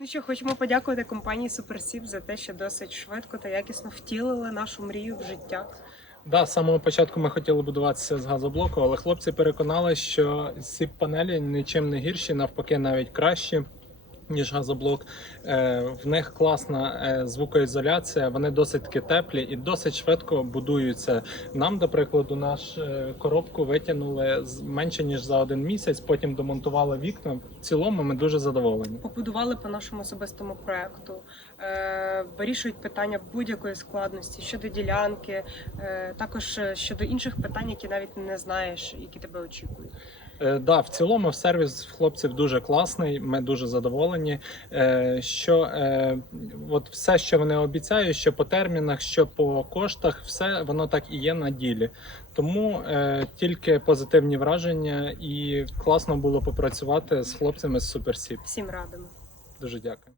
Ну що, хочемо подякувати компанії Суперсіп за те, що досить швидко та якісно втілили нашу мрію в життя. Да, з самого початку ми хотіли будуватися з газоблоку, але хлопці переконали, що сіп панелі нічим не гірші, навпаки, навіть кращі. Ніж газоблок, Е, в них класна е, звукоізоляція, вони досить таки теплі і досить швидко будуються. Нам, до прикладу, наш е, коробку витягнули менше ніж за один місяць. Потім домонтували вікна. В цілому ми дуже задоволені. Побудували по нашому особистому проекту, вирішують питання будь-якої складності щодо ділянки, також щодо інших питань, які навіть не знаєш, які тебе очікують. Да, в цілому сервіс хлопців дуже класний. Ми дуже задоволені. Е, Що е, от все, що вони обіцяють, що по термінах, що по коштах, все воно так і є на ділі. Тому е, тільки позитивні враження, і класно було попрацювати з хлопцями з Суперсіп. Всім радимо. Дуже дякую.